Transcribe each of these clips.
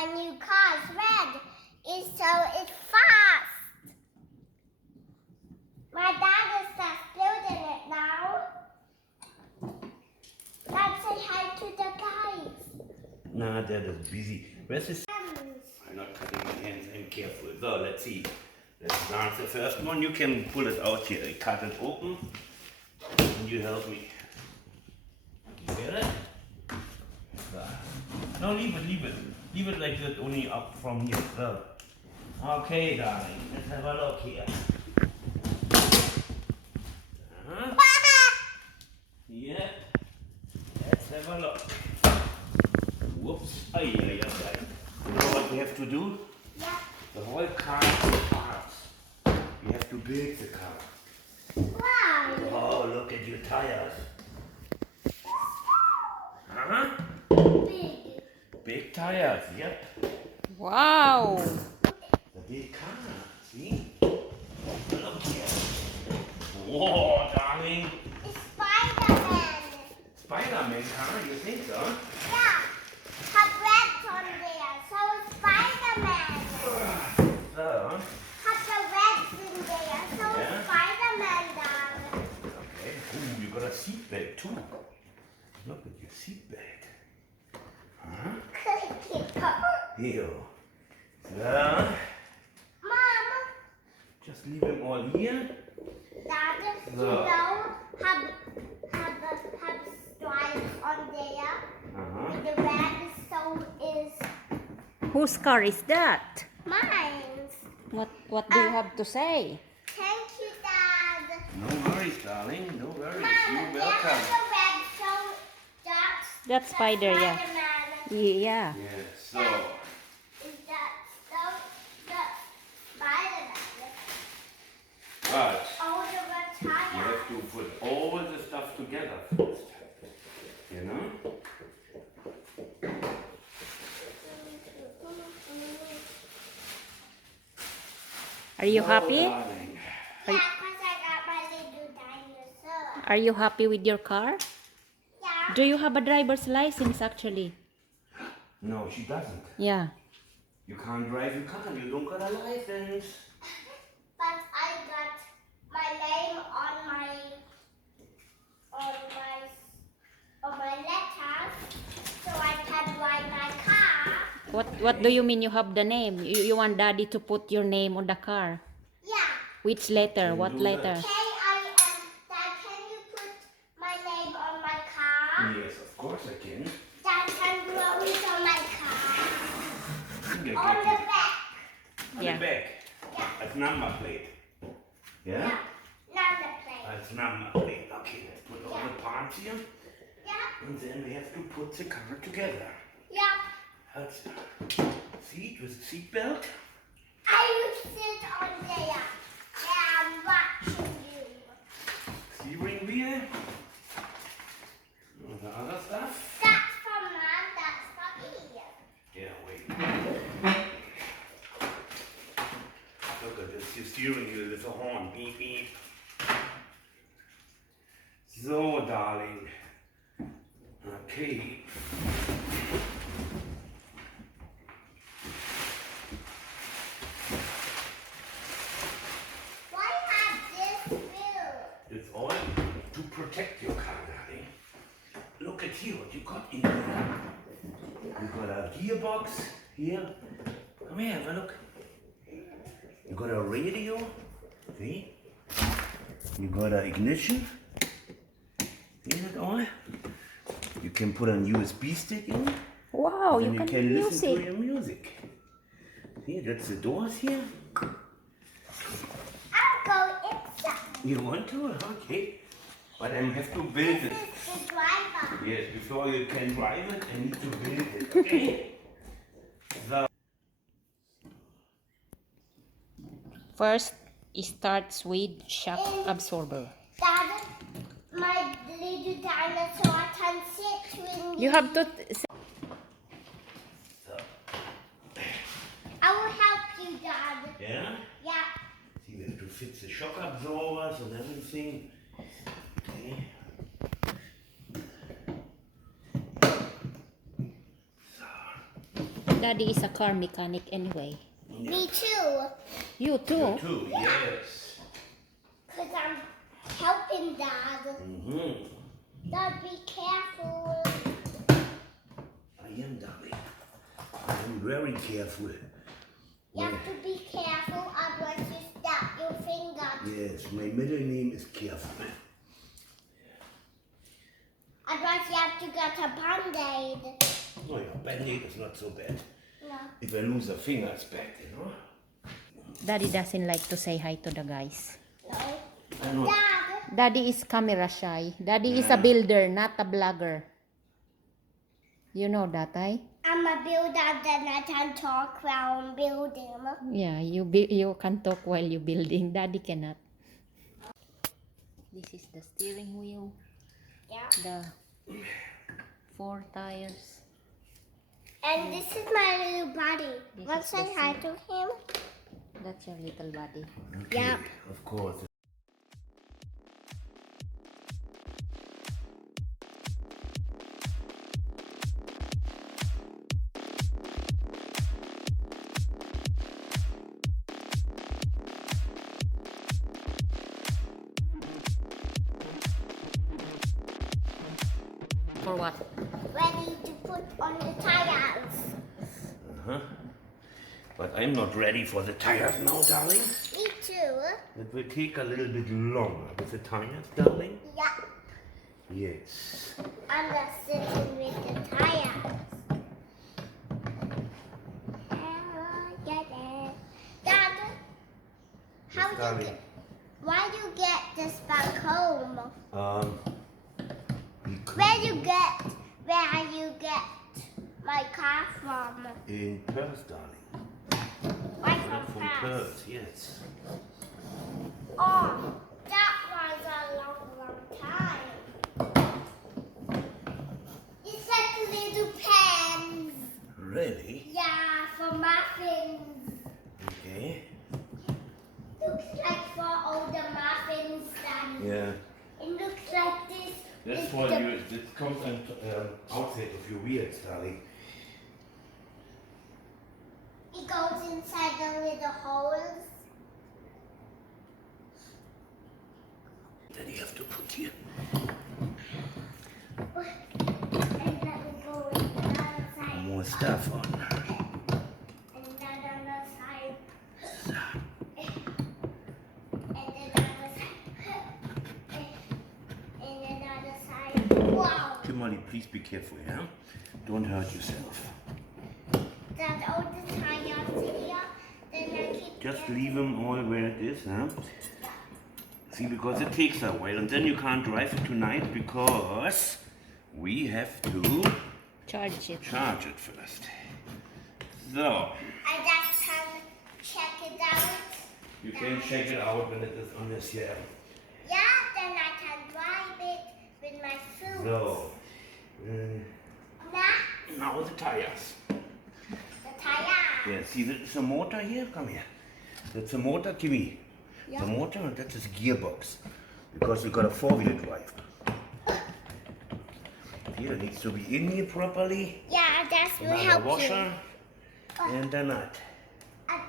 my new car is red. It's fast. My dad is just building it now. Dad, say hi to the guys. Nah, Dad is busy. Where's his... I'm not cutting my hands. I'm careful. So, let's see. Let's start the first one. You can pull it out here. I cut it open. And you help me. You get it? No, leave it, leave it. Leave it like that, only up from here. So. Okay, darling. Let's have a look here. Yeah. Let's have a look. Whoops. Ay, ay, ay, ay. You know what we have to do? Yeah. The whole car is parts. You have to build the car. Wow. Oh, look at your tires. Huh? Big. Big tires, yep. Wow. The big car, see? Look here. Whoa, darling. It's Spider-Man. Spider-Man car, you think so? Yeah. Have reds on there, so it's Spider-Man. So, Have the reds in there, so Yeah. it's Spider-Man, Dad. okay. Ooh, you got a seat belt too. Look at your seat belt. Huh? Here. So, Mom, just leave them all here. Dad, you So. know, have stripes on there with the red, so is Whose car is that? mine's. What do you have to say? Thank you, Dad. No worries, darling. No worries. Mom, You're there welcome. is a red, so That's Spider, yeah. Spider-Man. Yeah. Yes, so. Is that that's Spider-Man? But Oh, the red you tire. have to put all the stuff together first. You know? Are you happy? Darling. Yeah, because I got my little dinosaur. Are you happy with your car? Yeah. Do you have a driver's license actually? No, she doesn't. Yeah. You can't drive your car. You don't got a license. But I got my name on my letters, so I can ride my car. What do you mean you have the name? You want daddy to put your name on the car? Yeah. Which letter? Can What do that. letter? Dad, can you put my name on my car? Yes, of course I can. Dad, can you put it on my car? Get On the it. back. On Yeah. the back. Yeah. As number plate. Yeah? Not the plate. As number plate. Okay, let's put all the parts here. Yeah. And then we have to put the car together. Yeah. That's seat with a seat belt. I will sit on there. Yeah, I'm watching you. Steering wheel. And the other stuff. That's for Mom, that's for me. Yeah, wait. Look at this, your steering wheel with a horn. Beep, beep. So, darling. Okay. Why have this wheel? It's all to protect your car, darling. Look at here what you got in here. You got a gearbox here. Come here, have a look. You got a radio. See? You got an ignition. See that all? You can put an USB stick in. Wow, and you then can do listen to music. your music. See, that's the doors here. I'll go inside. You want to? Okay. But I have to build it. This is the driver. Yes, before you can drive it, I need to build it. Okay? So, First, it starts with shock absorber. Dad, my little dinosaur can sit with me. You have to... so, I will help you, Dad. yeah? Yeah. See, we have to fix the shock absorbers and everything. Okay. So. Daddy is a car mechanic anyway. Me too. You too? You too, yes. Because I'm helping Dad. Mm-hmm. Dad, be careful. I am, darling. I am very careful. You have to be careful, otherwise you stab your finger. Yes, my middle name is Careful. Otherwise you have to get a band-aid. Oh yeah, band-aid is not so bad. No. If I lose a finger, it's bad, you know? Daddy doesn't like to say hi to the guys. No. I know. Dad, Daddy is camera shy. Daddy is a builder, not a blogger. You know that, eh? I'm a builder, then I can talk while I'm building. Yeah, you can talk while you building. Daddy cannot. This is the steering wheel, Yeah. the 4 tires. And this is my little buddy. This Want to is say the hi seat. to him? That's your little body. Okay, Yeah. of course. For what? Ready to put on the tires. Uh-huh. But I'm not ready for the tires now, darling. Me too. It will take a little bit longer with the tires, darling. Yeah. Yes. I'm just sitting with the tires. Get it. Dad, how Yes, you darling. get, why you get this back home? Because Where you get my car from? in Perth, darling. Right from From Perth. Perth, yes. Oh, that was a long time. It's like little pens. Really? Yeah, for muffins. Okay. Looks like for all the muffins done. Yeah. It looks like this. That's is why the- it comes outside of your wheels, darling. It goes inside the little holes. That you have to put here. And let me go on the other side. More stuff on. And then on the side. And then on the side. And then on the side. Wow. Kimberly, please be careful, yeah? Don't hurt yourself. That all the tires here. Then I keep Just getting- leave them all where it is, huh? See, because it takes a while, and then you can't drive it tonight because we have to Charge it. charge it first. So, I just can check it out. you can check it out when it is on this here. Yeah, then I can drive it with my foot. So, Nah, now the tires. the tire. Yeah, see, there's a motor here. Come here. That's a motor, Kimmy. Yeah. The motor, and that's a gearbox. Because we got a four-wheel drive. Here it needs to be in here properly. Yeah, that will Another help washer you. and a nut. That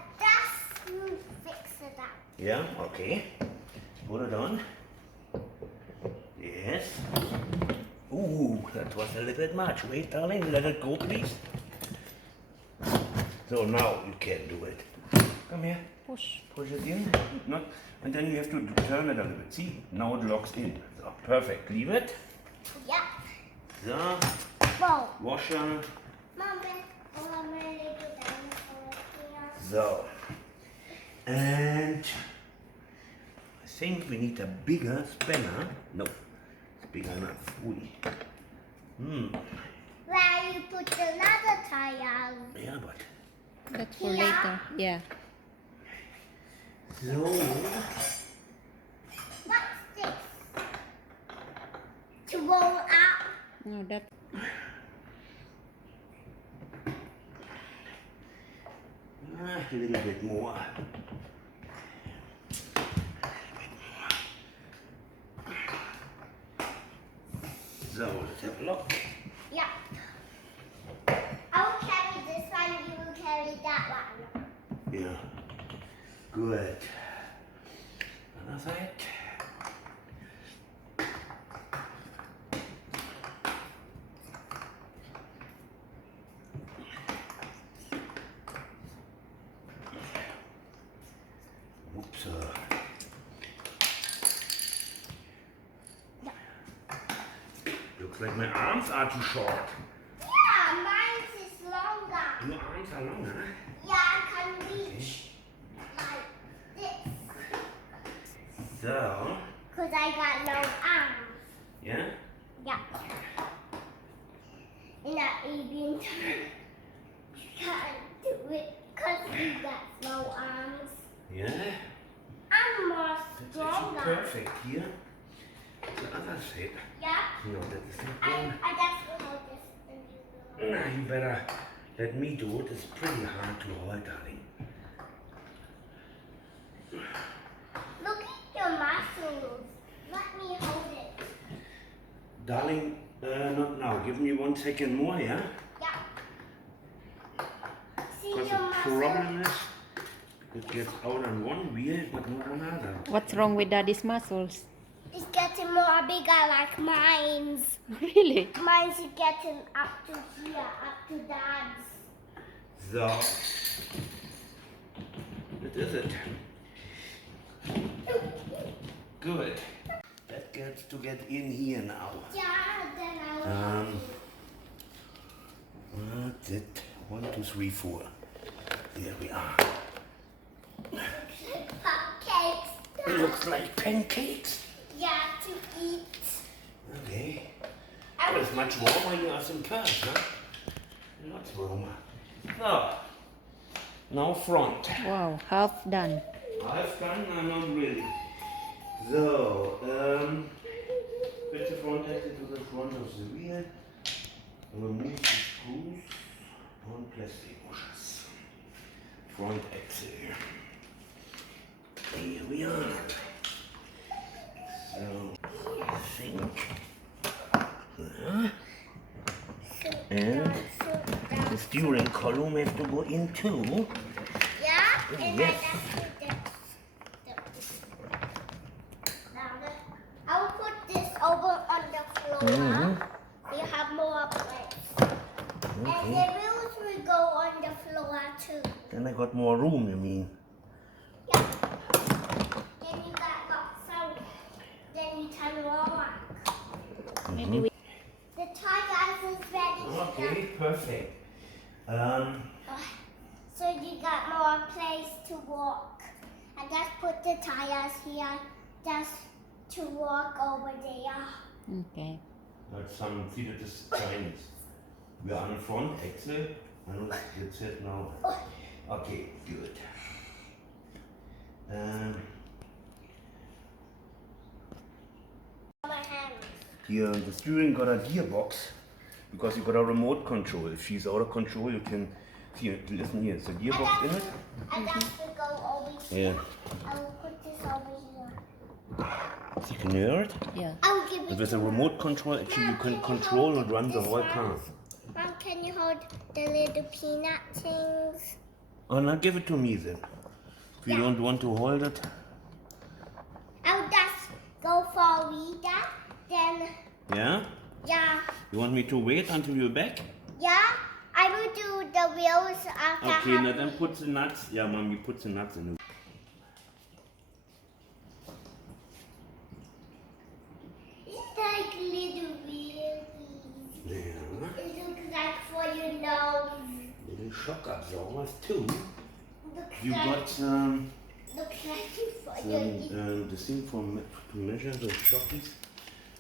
will fix it up. Yeah, okay. Put it on. Yes. Ooh, that was a little bit much. Wait, darling, let it go, please. So now you can do it. Come here. Push. Push it in. Not, and then you have to turn it a little bit. See, now it locks in. So, perfect. Leave it. Yeah. So, Whoa. washer. Mom, my little dinosaur here. So, and I think we need a bigger spanner. No, it's big enough. Where you put another tire. Yeah, but That's for Yeah. later. Yeah. so What's this? To roll up. No, that. a little bit more. So let's have a look. Yeah. I will carry this one. Good. Other side. Oops. Looks like my arms are too short. Yeah, mine is longer. Your arms are longer. Yeah, I can reach like this. So, Because I got no arms. yeah? Yeah. And I even can't do it because you got no arms. Yeah? I'm more That's actually stronger. perfect here. The other side. Yeah. No, that is not I one. just hold this and you will. Nah, you better let me do it. It's pretty hard to hold, darling. Look at your muscles. Let me hold it. Darling, not now. Give me 1 second more, yeah? Yeah. See Because your the muscles? problem is it gets out on one wheel but not on another. What's wrong with daddy's muscles? It's getting more bigger like mine's. Really? Mine's is getting up to here, up to dad's. So, that is it. Good. That gets to get in here now. Yeah, then I will. That's it. 1, 2, 3, 4. There we are. Cupcakes. Looks like pancakes. Yeah, to eat. Okay. Oh, it's much warmer here as in Perth, huh? Lots warmer. So, now front. Wow, half done. I've done, not really. So, put the front axle to the front of the wheel. Remove the screws on plastic washers. Front axle. Here we are. So, I think. And the steering column has to go in too. Yeah, and Yes. I just put this. Now I'll put this over on the floor. So you have more place. And the wheels will go on the floor too. Then I got more room, you mean? Yeah. Then you got lots of. Then you can walk. Maybe we The tires is ready. to Okay, perfect. go. So you got more place to walk. I just put the tires here just to walk over there. Okay. That's some see das Chinese. Wir are on front axle and that's it now. Okay, good. My hands. Here the steering got a gearbox because you got a remote control. If she's out of control, you can here. Listen here, it's a gearbox in it. I just will go over here. Yeah. I will put this over here. Can you hear it? Yeah. I will give it With to a Mom. remote control, actually you can Mom, control hold and run the this whole one? car. Mom, can you hold the little peanut things? Oh, now give it to me then. If you don't want to hold it. I'll just go for a reader. Then, Yeah? yeah. You want me to wait until you're back? Yeah, I will do the wheels after I Okay, have now then put the nuts. Yeah, Mom, you put the nuts in. It's like little wheels. Yeah. It looks like for your nose. Little shock absorbers too. Looks You like, got looks like for your the thing to measure the shockies.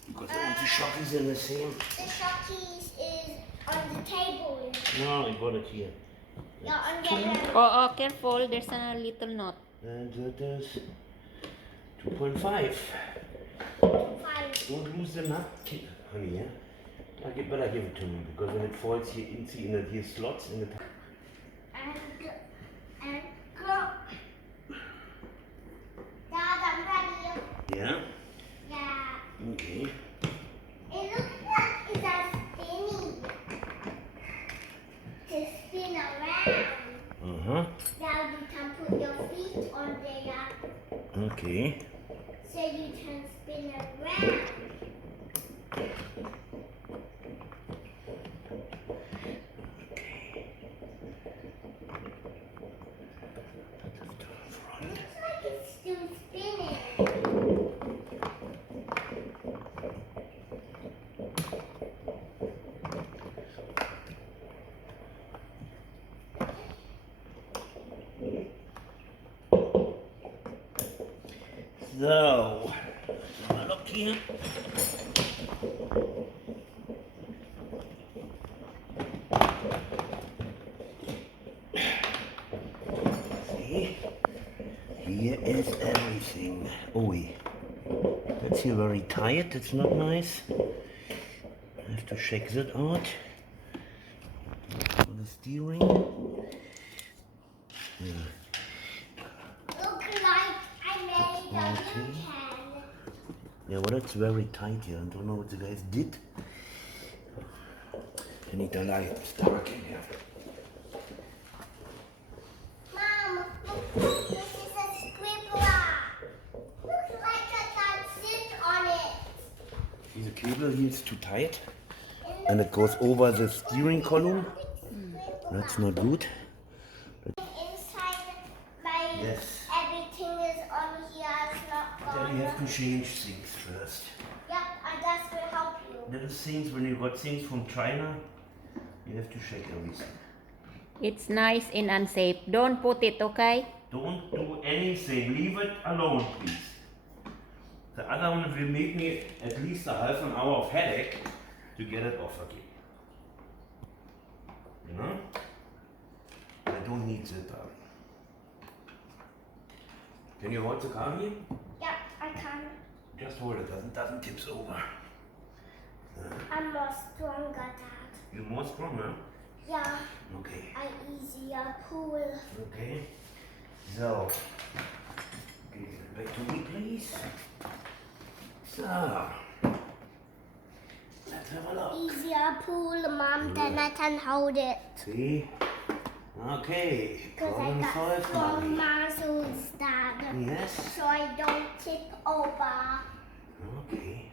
Because all the shockies in the same. The shockies is on the table. No, I got it here. Yeah, on the hand. Oh, careful. There's a little knot. And that is 2.5. Five. Don't lose the nut, honey, yeah? Better give it to me because when it falls here, see in the slots in the. And go. Dad, I'm ready. Yeah? Yeah. Okay. It looks like it's a spinning to spin around. Uh-huh. Now you can put your feet on there Okay. so you can spin around. Looks like it's still spinning. So, have a look here. See, here is everything. Oh, that's here very tight. That's not nice. I have to shake that out. For the steering. Yeah. Look like I made a Okay. new can. Yeah, well, that's very tight here. I don't know what the guys did. I need a light. It's dark in here. Mom, look, this is a scribbler. Looks like I can sit on it. See the cable here is too tight. And it goes over the steering column. That's not good. Inside my Yes. everything is on here. It's not Then gone. you have to change things first. Yep, and that will help you. Little things, when you got things from China, you have to shake everything. It's nice and unsafe. Don't put it, okay? Don't do anything. Leave it alone, please. The other one will make me at least a half an hour of headache to get it off again. You know? I don't need that, darling. Can you hold the car here? Yep, I can. Just hold it, doesn't tips over. I'm more stronger, Dad. You're more strong, huh? Yeah, Okay. I easier pull. Okay. So, give it back to me, please. So, let's have a look. Easier pull, Mom, then I can hold it. See? Okay. Because I Problem got solved, strong mommy. muscles, Dad. Yes. So I don't tip over. Okay.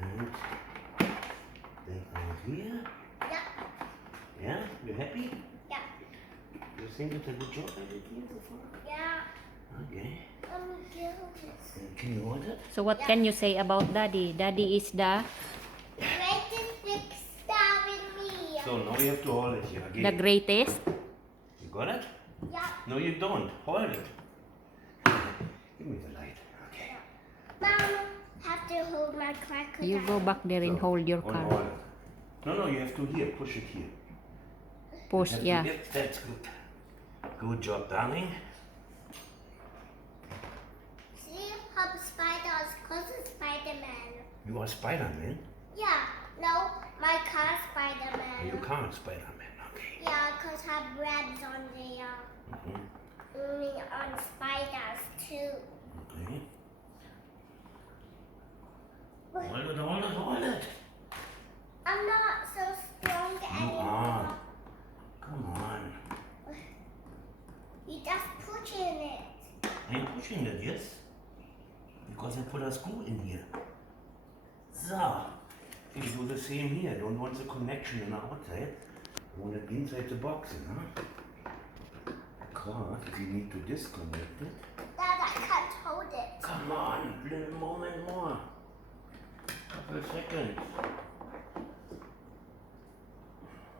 And then out here. Yep, Yeah? You happy? yep, You think it's a good job I did here so far? yeah. Okay. Let me get this. Can you hold it? So what can you say about Daddy? Daddy is the Greatest big star with me. So now you have to hold it here again. the greatest. You got it? Yep. No, you don't. Hold it. Give me the light. Okay. Mom, have to hold my cracker. You go back there and hold your Hold car. it. No, no, you have to here. Push it here. Push, Have to yeah. get- that's good. Good job, darling. See how the spiders, cause it's Spider-Man. You are Spider-Man. Yeah, no, my car Spider-Man. You can't Spider-Man. Okay. Yeah, cause have webs on there. Mhm. Only on spiders too. Okay. Hold it, hold it, hold it. I'm not so strong You anymore. are. Come on. You just pushing it. I'm pushing it, yes? Because I put a screw in here. So, you do the same here. Don't want the connection on the outside. You want it inside the box, you know? Because if you need to disconnect it, Dad, I can't hold it. come on, a little moment more. Couple seconds.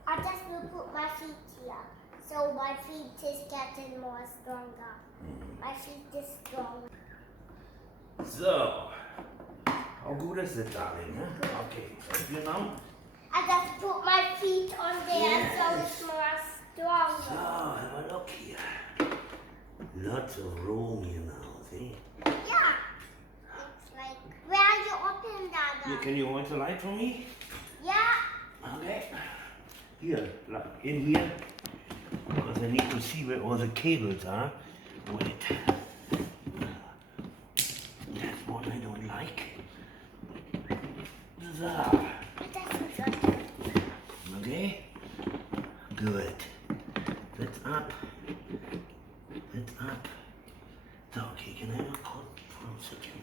I just will put my feet here. So my feet is getting more stronger. My feet is strong. So, how good is it, darling? Huh? Okay, you know? I just put my feet on there so Yes. it's more So, stronger. have a look here. Lots of room here now, see? Yeah. It's like, where are you open, Dada? Here, can you hold the light for me? Yeah. Okay. Here, like in here. Because I need to see where all the cables are. Wait. That's what I don't like. So. But that's good. Okay? Good. That's up. That's up. So, okay, can I have a code for a second?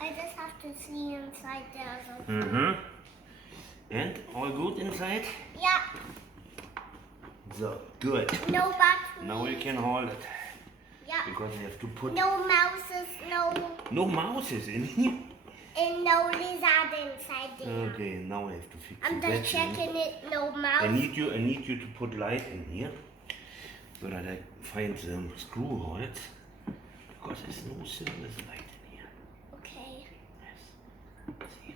I just have to see inside there. Mm-hmm. And all good inside? Yeah. So, good. No battery. Now you can hold it. Yeah. Because you have to put... No mouses, No mouses in here? and no lizard inside there. Okay, now I have to fix I'm the just checking it, no mouse. I need you to put light in here. So that I find some screw holes. Because there's no service light in here. Okay. Yes. See?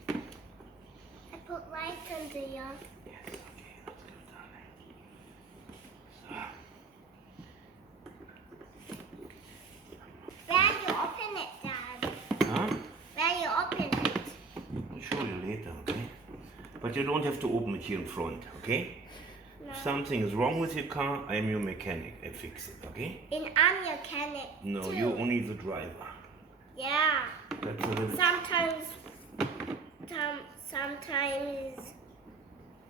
I put light in there. Yes, okay, that's good, darling. So. Where you open it, Dad? Huh? Where you open it? I'll show you later, okay? But you don't have to open it here in front, okay? No. If something is wrong with your car, I'm your mechanic. I fix it, okay? And I'm your mechanic. No, too. you're only the driver. Yeah. That's a little... Sometimes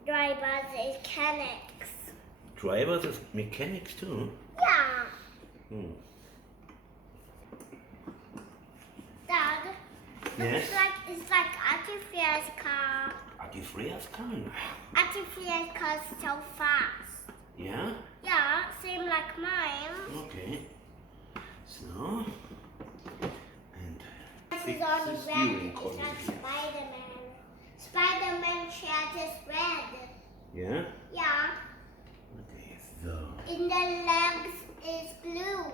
drivers is mechanics. Drivers is mechanics too? Yeah. Hmm. Dad. Yes? It's like Artifia's car. Adi Freya's car? Artifia's car is so fast. Yeah? Yeah, same like mine. Okay. So... And... This fix is on the red. steering It's column like here. Spider-Man. Spider-Man shirt is red. Yeah? Yeah. Okay, so... In the legs is blue.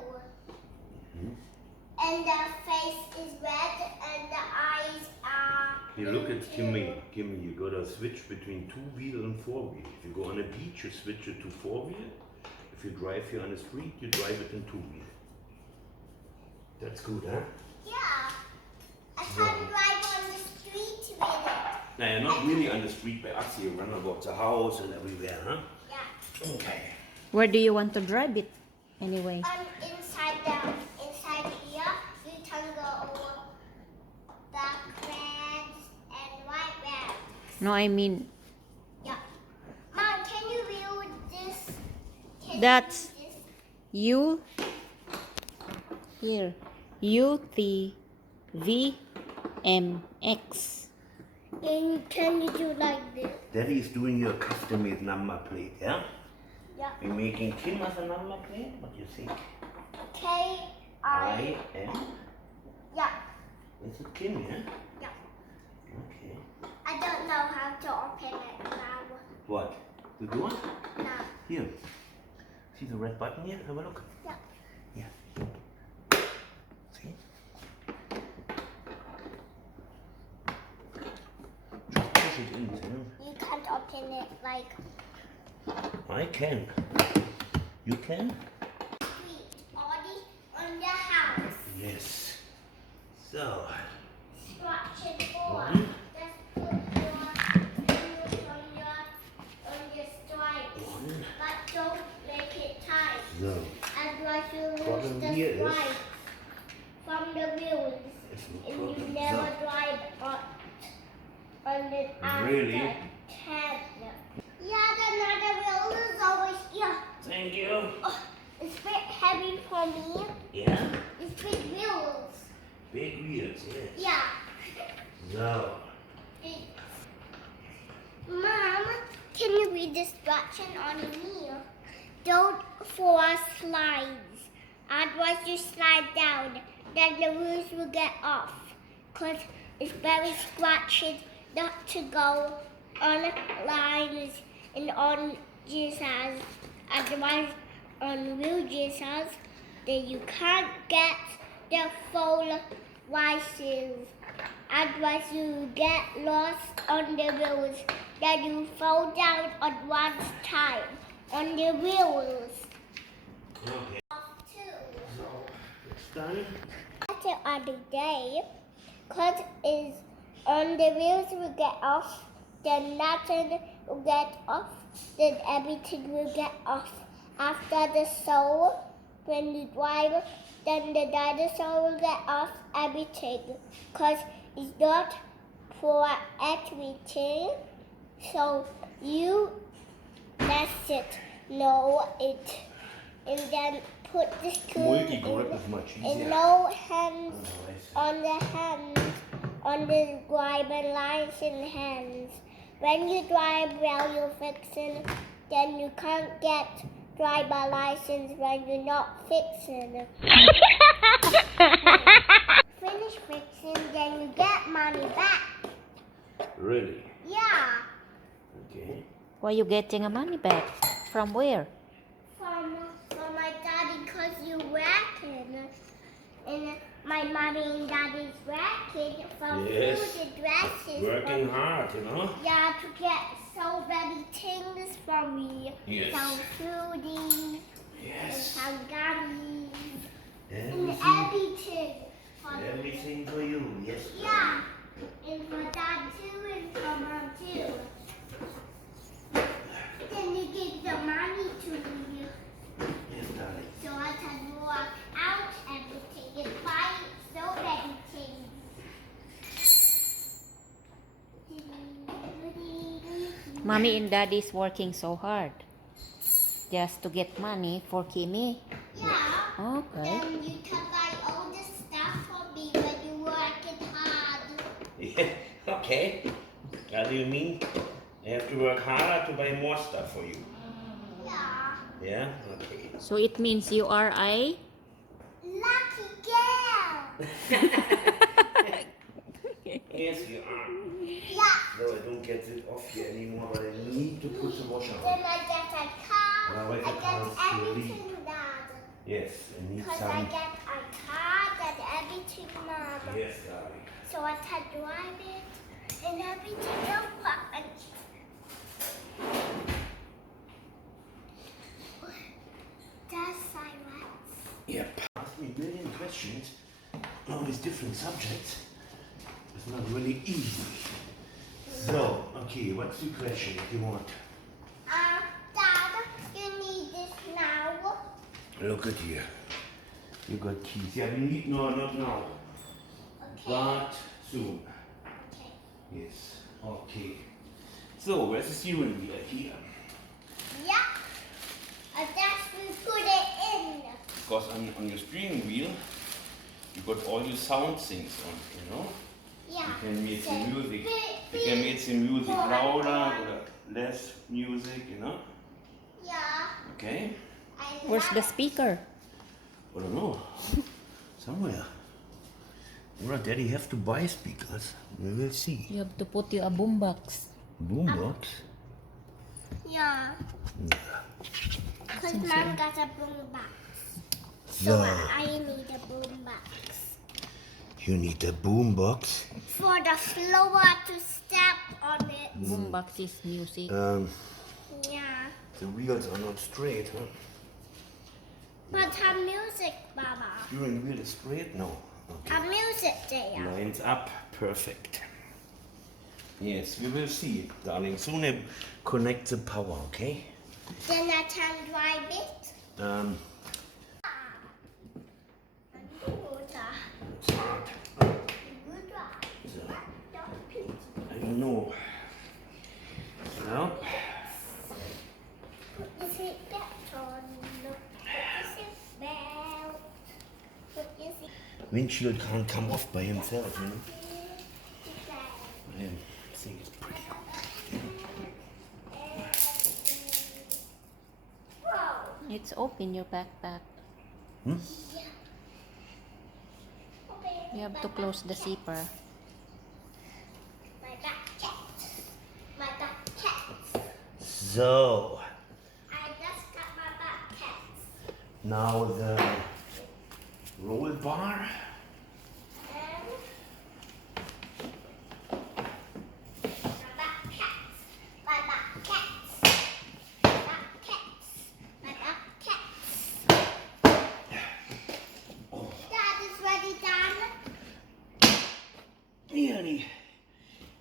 And the face is red and the eyes are You blue look at too. Kimmy. Kimmy, you gotta switch between two-wheel and four-wheel. If you go on a beach, you switch it to four-wheel. If you drive here on the street, you drive it in two-wheel. That's good, huh? Yeah. I can drive on the street with it. Now, you're not really on the street by us. You run about the house and everywhere, huh? Yeah. Okay. Where do you want to drive it? Anyway. Inside here, you can go black reds and white reds. No, I mean, Yeah. Mom, can you view this? Can That's- you view this? U here. UTVMX. And can you do like this? Daddy is doing your custom-made number plate, yeah? Yeah. We're making Kim as a number plate. What do you think? K-I. I-M? Yeah. Is it Kim, yeah? Yeah. Okay. I don't know how to open it now. What? The door? No. Here. See the red button here? Have a look. Yeah. Yeah. See? Just push it in, Sam. You can't open it like I can. You can? street already on the house. Yes. So, Instruction 4. One. Just put your fingers on your stripe. one. But don't make it tight. So, Otherwise you Problem lose here the is- stripe from the wheels. it's no And you problem. never So, drive on it after Really? 10. Yeah, another wheel is always here. thank you. Oh, it's a bit heavy for me. Yeah? It's big wheels. Big wheels, yes. Yeah. So, Mom, can you read the instruction on me? Don't force slides. Otherwise you slide down. Then the wheels will get off. Because it's very scratchy not to go on lines and on Jesus. Otherwise on wheel Jesus, then you can't get the full license. Otherwise you get lost on the wheels. Then you fall down on one time on the wheels. okay. Two. So, it's done. After on the day, because is on the wheels will get off, then nothing will get off, then everything will get off. After the soul, when you drive, then the dinosaur will get off everything, because it's not for everything. So that's it. No, it. And then put the screw Multi-grip is much and easier. no hands Oh, I see. on the hands, on the driver license hands. When you drive while you're fixing, then you can't get driver license when you're not fixing. Finish fixing, then you get money back. Really? Yeah, Okay. Why you getting a money back? From where? from my daddy because you working. And my mommy and daddy's working from Yes. food and dresses. Working hard, you know? Yeah, to get so many things for me. Yes. Some foodies and Yes. some gummies and Everything, everything. For everything for you, yes. Yeah, and for dad too and for mom too. Then you give the money to me. Yes, darling. So I can walk out everything and buy so many things. Mommy and daddy's working so hard. Just to get money for Kimmy. Yeah. Okay. Then you can buy all the stuff for me when you working hard. Yeah, okay. What do you mean? I have to work harder to buy more stuff for you. Yeah. Yeah? Okay. So it means you are a... Lucky girl. Yes, you are. Yeah. No, I don't get it off here anymore, but I need to put the washer Then on. I get a car. Otherwise I I can't get sleep. everything, Dad. Yes, I need Because I some. get a car and everything, Mama. Yes, darling. So I can drive it and everything else. And that's silence. Yep. Ask me a million questions on all these different subjects. It's not really easy. So, okay, what's the question that you want? Dad, you need this now. Look at here. You got keys. Yeah, we need, no, not now. Okay. But soon. Okay. Yes. Okay. So, where's the steering wheel? Here. Yeah. That's we put it in. Because on your steering wheel, you got all your sound things on, you know? Yeah. You can make the So, music. beep, You can beep. make the music louder or less music, you know? Yeah. Okay? I Where's love the it. speaker? I don't know. Somewhere. Well, Daddy have to buy speakers. We will see. You have to put your boombox. Boombox? Yeah. Because Mom got a boombox. So Yeah. I need a boombox. You need a boombox. For the floor to step on it. Boombox is music. Yeah. The wheels are not straight, huh? But have music, Baba. Steering wheel is straight? No. Okay. Have music there. Lines up. Perfect. Yes, we will see, darling. Soon I connect the power, okay? Then I can drive it. It's hard. So, I don't know. So, Put your seatbelt on. Put your seatbelt. Put your seatbelt. windshield can't come off by himself, you know? I think it's pretty. Whoa. It's open your backpack. Hmm? You have to close the zipper. My backpack. My backpack. So, I just got my backpack. now the roll bar.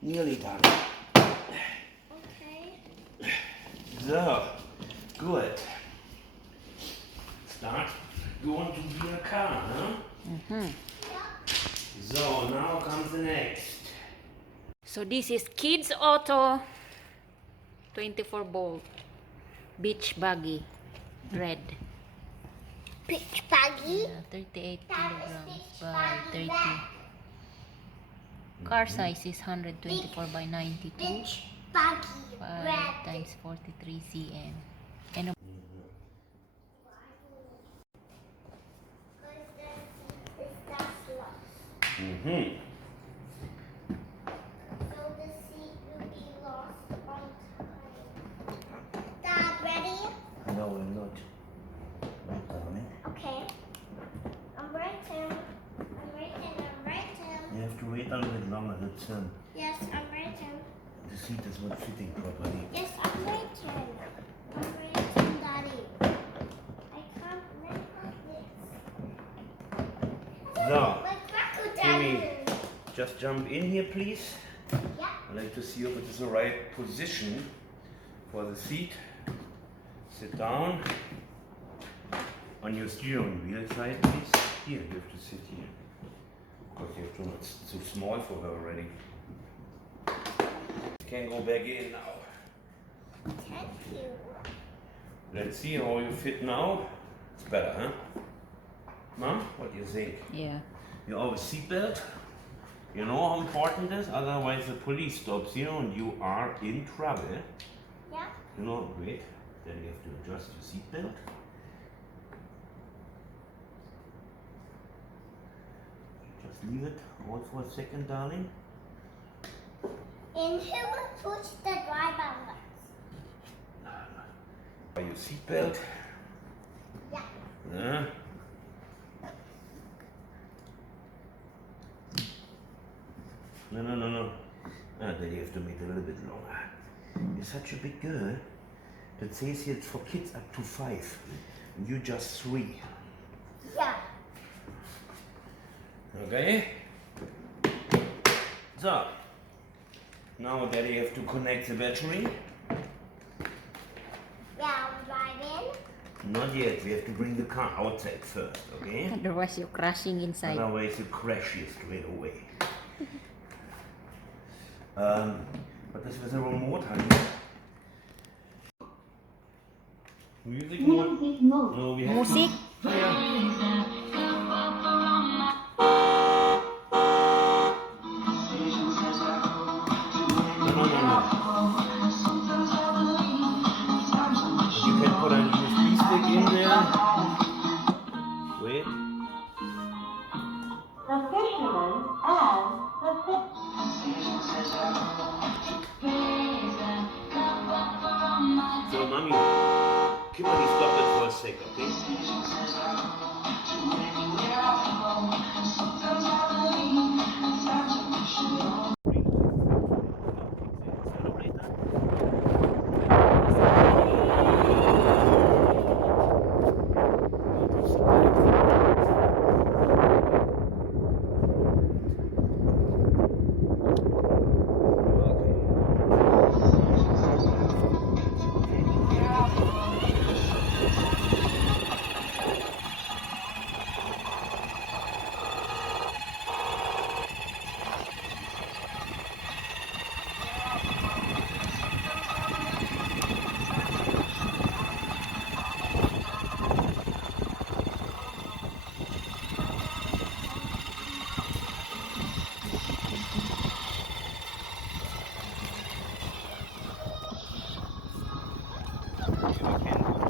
Nearly done. Okay. So, good. Start going to be a car, huh? So, now comes the next. So this is kids auto 24 volt. Beach Buggy. Red. Beach Buggy. Yeah, 38 That is kilograms Beach by Buggy 30. red. Car size is 124 by 92. Beach Buggy 5 red. times 43 cm. And Mm-hmm. So the seat will be lost on time. Dad, ready? No, I'm not. Wait, darling. Okay. I'm writing. I'm writing. I'm writing. You have to wait a little bit longer. That's Yes, I'm writing. the seat is not fitting properly. Yes, I'm writing. I'm writing, Daddy. I can't write like this. So, My Kimmy, crocodile. just jump in here, please. Yeah. I'd like to see if it is the right position for the seat. Sit down on your steering wheel side, please. Here, you have to sit here. Because you have to, it's too small for her already. Can go back in now. Thank you. Let's see how you fit now. It's better, huh? Mom, what do you think? yeah. You always seatbelt. You know how important it is? Otherwise the police stops you and you are in trouble. Yeah. You know, wait. Then you have to adjust your seatbelt. Just leave it on for a second, darling. And who will push the driver? Are your seatbelt? Yeah. Yeah. No. Ah, then you have to make it a little bit longer. You're such a big girl. That says here it's for kids up to 5. And you just 3. Yeah. Okay? So, now that you have to connect the battery. Yeah, I'm driving. Not yet, we have to bring the car outside first, okay? Otherwise you're crashing inside. Otherwise you crash here straight away. But this was a remote, honey. Music mode? No, we have Music? to... Yeah. No. You can put a USB stick in there. Wait. The fisherman and the So, mommy, Kimmy, stop it for a sec, okay? You can